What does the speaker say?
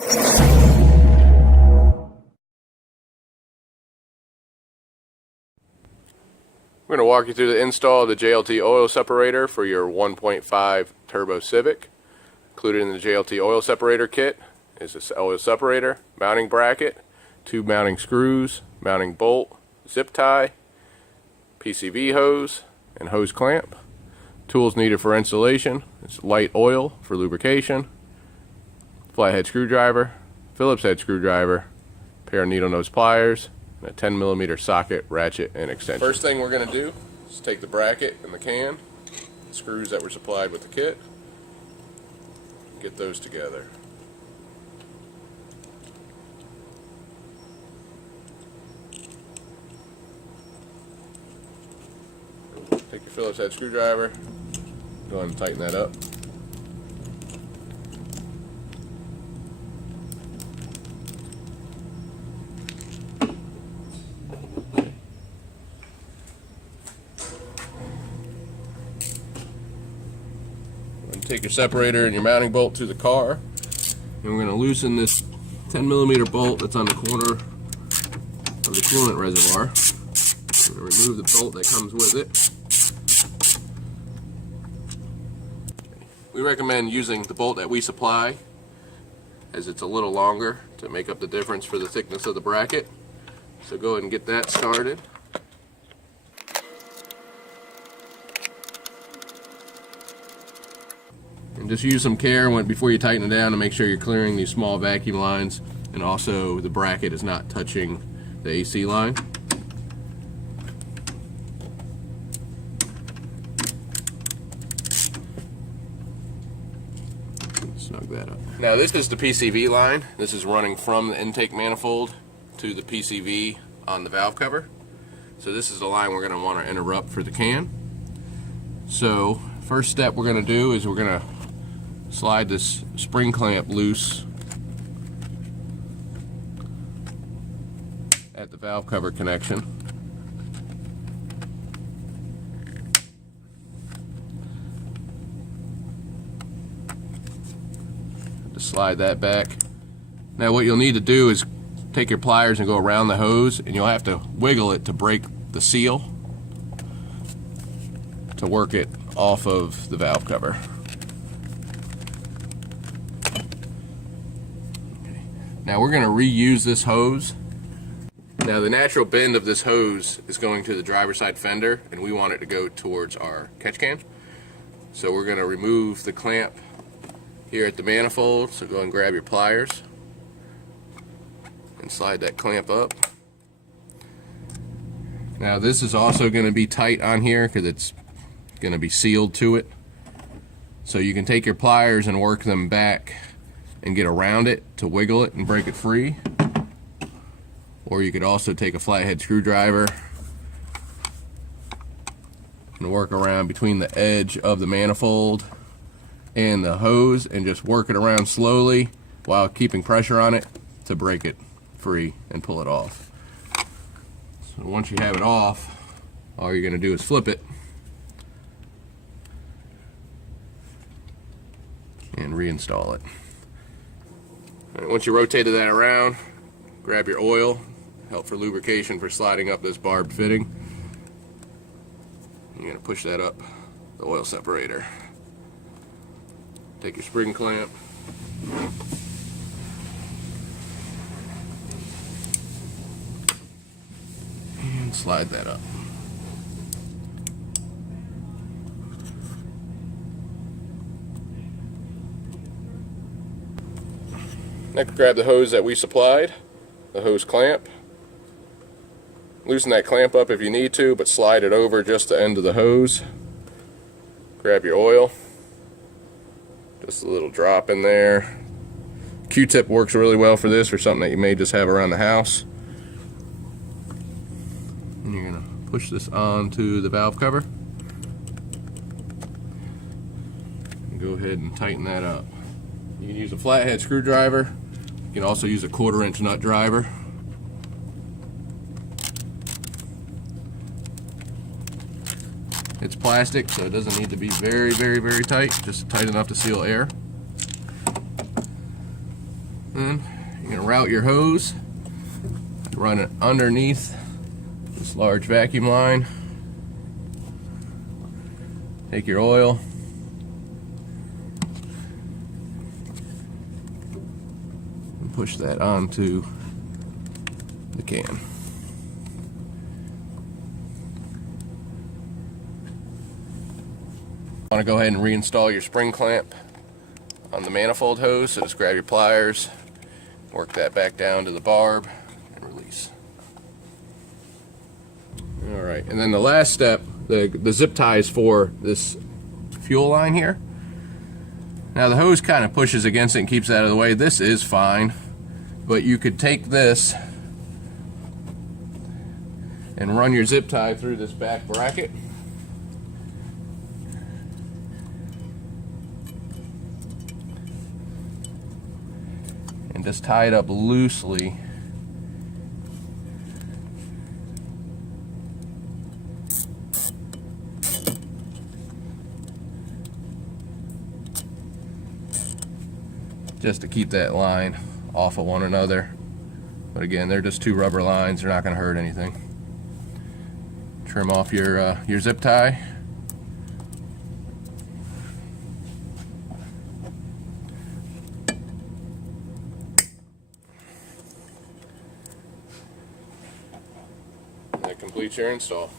We're going to walk you through the install of the JLT oil separator for your 1.5 turbo Civic. Included in the JLT oil separator kit is this oil separator, mounting bracket, 2 mounting screws, mounting bolt, zip tie, PCV hose, and hose clamp. Tools needed for installation: it's light oil for lubrication, flathead screwdriver, Phillips head screwdriver, pair of needle nose pliers, and a 10mm socket, ratchet, and extension. First thing we're going to do is take the bracket and the can, the screws that were supplied with the kit, get those together. Take your Phillips head screwdriver, go ahead and tighten that up. Take your separator and your mounting bolt to the car, and we're going to loosen this 10mm bolt that's on the corner of the coolant reservoir. We're going to remove the bolt that comes with it. We recommend using the bolt that we supply, as it's a little longer, to make up the difference for the thickness of the bracket. So go ahead and get that started. And just use some care before you tighten it down to make sure you're clearing these small vacuum lines, and also the bracket is not touching the AC line. Snug that up. Now this is the PCV line. This is running from the intake manifold to the PCV on the valve cover. So this is the line we're going to want to interrupt for the can. So first step we're going to do is we're going to slide this spring clamp loose at the valve cover connection. Just slide that back. Now what you'll need to do is take your pliers and go around the hose, and you'll have to wiggle it to break the seal to work it off of the valve cover. Now we're going to reuse this hose. Now the natural bend of this hose is going to the driver's side fender, and we want it to go towards our catch can. So we're going to remove the clamp here at the manifold. So go ahead and grab your pliers and slide that clamp up. Now this is also going to be tight on here because it's going to be sealed to it. So you can take your pliers and work them back and get around it to wiggle it and break it free. Or you could also take a flathead screwdriver and work around between the edge of the manifold and the hose and just work it around slowly while keeping pressure on it to break it free and pull it off. So once you have it off, all you're going to do is flip it and reinstall it. Once you rotated that around, grab your oil, help for lubrication for sliding up this barbed fitting. You're going to push that up the oil separator. Take your spring clamp, and slide that up. Next, grab the hose that we supplied, the hose clamp. Loosen that clamp up if you need to, but slide it over just the end of the hose. Grab your oil, just a little drop in there. Q-tip works really well for this, or something that you may just have around the house. And you're going to push this onto the valve cover. And go ahead and tighten that up. You can use a flathead screwdriver. You can also use a 1/4-inch nut driver. It's plastic, so it doesn't need to be very, very, very tight, just tight enough to seal air. Then you're going to route your hose, run it underneath this large vacuum line, take your oil, and push that onto the can. Want to go ahead and reinstall your spring clamp on the manifold hose, so just grab your pliers, work that back down to the barb, and release. Alright, and then the last step, the zip ties for this fuel line here. Now the hose kind of pushes against it and keeps it out of the way. This is fine, but you could take this and run your zip tie through this back bracket. And just tie it up loosely. Just to keep that line off of one another. But again, they're just two rubber lines, they're not going to hurt anything. Trim off your zip tie. That completes your install.